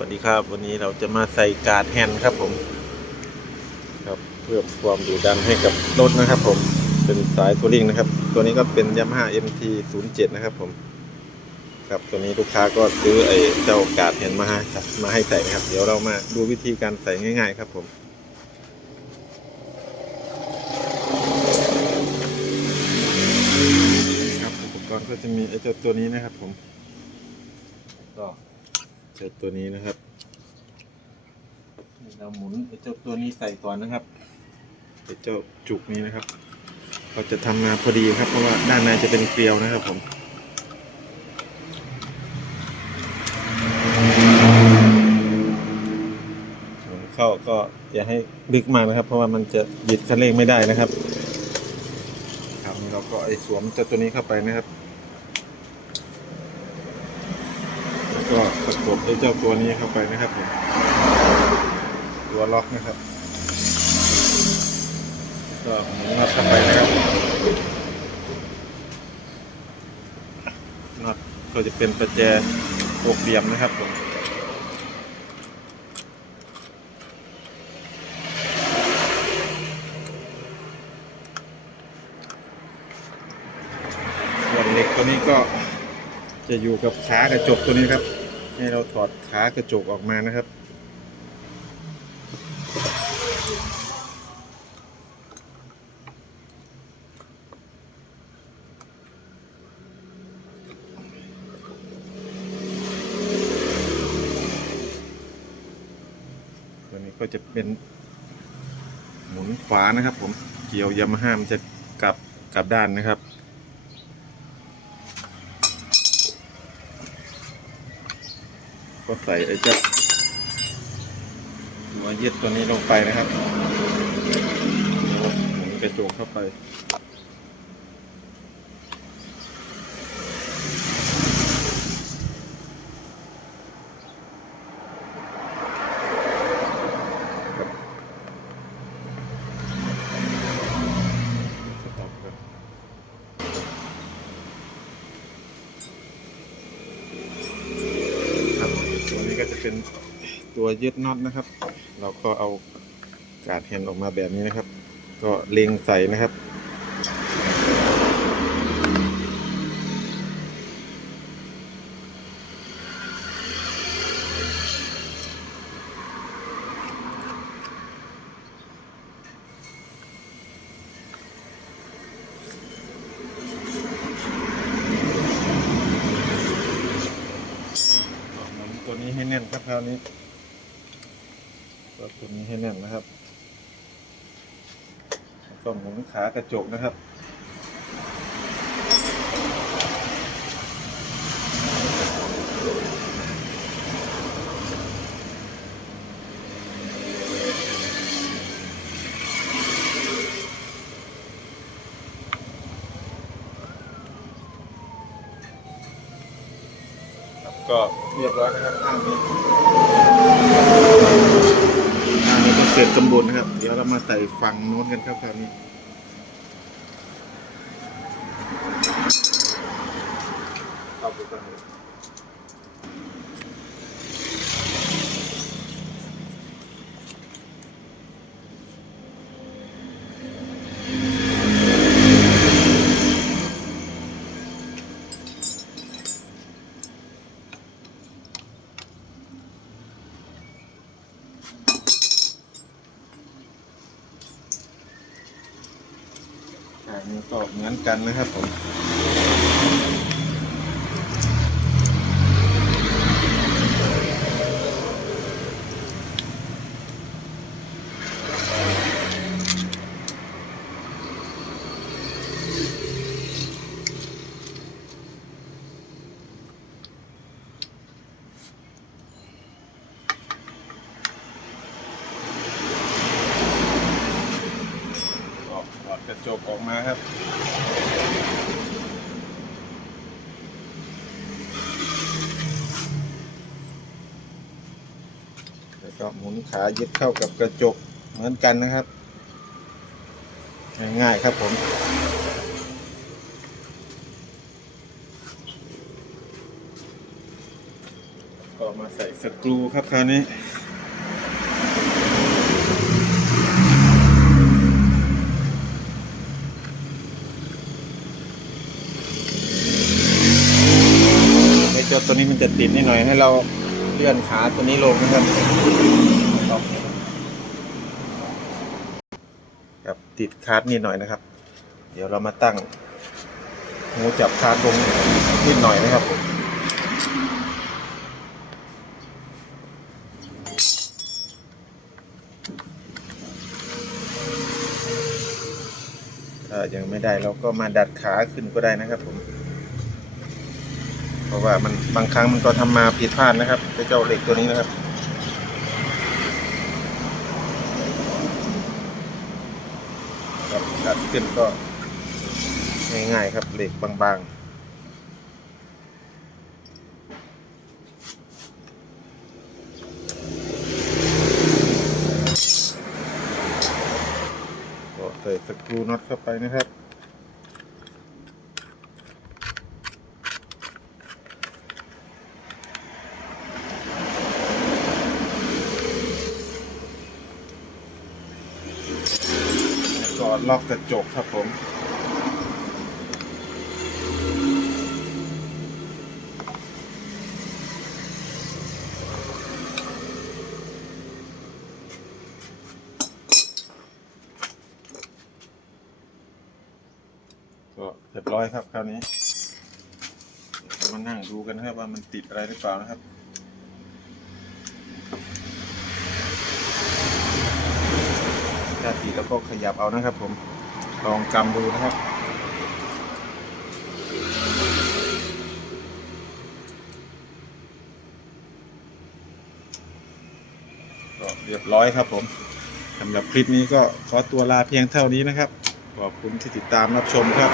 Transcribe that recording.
วัสดีครับ วันนี้เราจะมาใส่กาดแฮนครับผม ครับเพิ่มความดุดันให้กับรถนะครับ ผมเป็นสายทัวริงนะครับ ตัวนี้ก็เป็น Yamaha MT 07นะครับ ผม ครับตัวนี้ลูกค้าก็ซื้อไอ้เจ้ากาดแฮนมาให้มาให้ใส่นะครับ เดี๋ยวเรามาดูวิธีการใส่ง่าย ๆ ครับผมครับอุปกรณ์ก็จะมีไอ้เจ้าตัวนี้นะครับ ผมก็ เจ้าตัวนี้นะครับ เราหมุนไอ้เจ้าตัวนี้ใส่ก่อนนะครับไอ้เจ้าจุกนี้นะครับ เราจะทำมาพอดีครับ เพราะว่าด้านในจะเป็นเกลียวนะครับผมหมุนเข้าก็อย่าให้ลึกมากนะครับ เพราะว่ามันจะบิดคันเร่งไม่ได้นะครับครับนี่เราก็ไอ้สวมเจ้าตัวนี้เข้าไปนะครับ แล้วก็ ประกบไอ้เจ้าตัวนี้เข้าไปนะครับผมตัวล็อกนะครับ ก็หมุนน็อตเข้าไปนะครับน็อตก็จะเป็นประแจหกเหลี่ยมนะครับผมส่วนเหล็กตัวนี้ก็จะอยู่กับขากระจกตัวนี้ครับ ให้เราถอดขากระจกออกมานะครับ ตัวนี้ก็จะเป็นหมุนขวานะครับผม เกี่ยวยามาฮ่ามันจะกลับกลับด้านนะครับ ก็ใส่ไอ้เจ้าหัวยึดตัวนี้ลงไปนะครับหมุนกระจกเข้าไป สต็อปครับครับตัวนี้ก็จะ เป็นตัวยึดน็อตนะครับ เราก็เอากาดแฮนออกมาแบบนี้นะครับ ก็เล็งใส่นะครับ หมุนตัวนี้ให้ แน่นครับคราวนี้ก็ตัวนี้ให้แน่นนะครับแล้วก็หมุนขากระจกนะครับ ก็เรียบร้อยนะครับข้างนี้ข้างนี้ก็เสร็จสมบูรณ์นะครับ เดี๋ยวเรามาใส่ฝั่งโน้นกันครับคราวนี้เอาไปก่อนเลย ข้างนี้ก็เหมือนกันนะครับผมออกถอดกระ จกออกมาครับแล้วก็หมุนขายึดเข้ากับกระจกเหมือนกันนะครับ ง่ายๆครับผมก็ก็มาใส่สกรูครับคราวนี้ ไอ้เจดตัวนี้มันจะติดนิดหน่อยให้เราเลื่อนขาตัวนี้ลงนะครับครับติดคาร์ดนิดหน่อยนะครับ เดี๋ยวเรามาตั้งหูจับคาร์ดลงนิดหน่อยนะครับผมถ้ายังไม่ได้เราก็มาดัดขาขึ้นก็ได้นะครับผม เพราะว่ามันบางครั้งมันก็ทำมาผิดพลาดนะครับไอ้เจ้าเหล็กตัวนี้นะครับครับดัดขึ้นก็ง่ายๆครับเหล็กบางๆใส่สกรูน็อตเข้าไปนะครับ ล้วก็ล็อกกระจกครับผมก็เรียบร้อยครับคราวนี้มานั่งดูกันนะครับว่ามันติดอะไรหรือเปล่านะครับ ถ้า ติแล้วก็ขยับเอานะครับ ผมลองกำดูนะครับก็เรียบร้อยครับผมสำหรับคลิปนี้ก็ขอตัวลาเพียงเท่านี้นะครับ ขอบคุณที่ติดตามรับชมครับ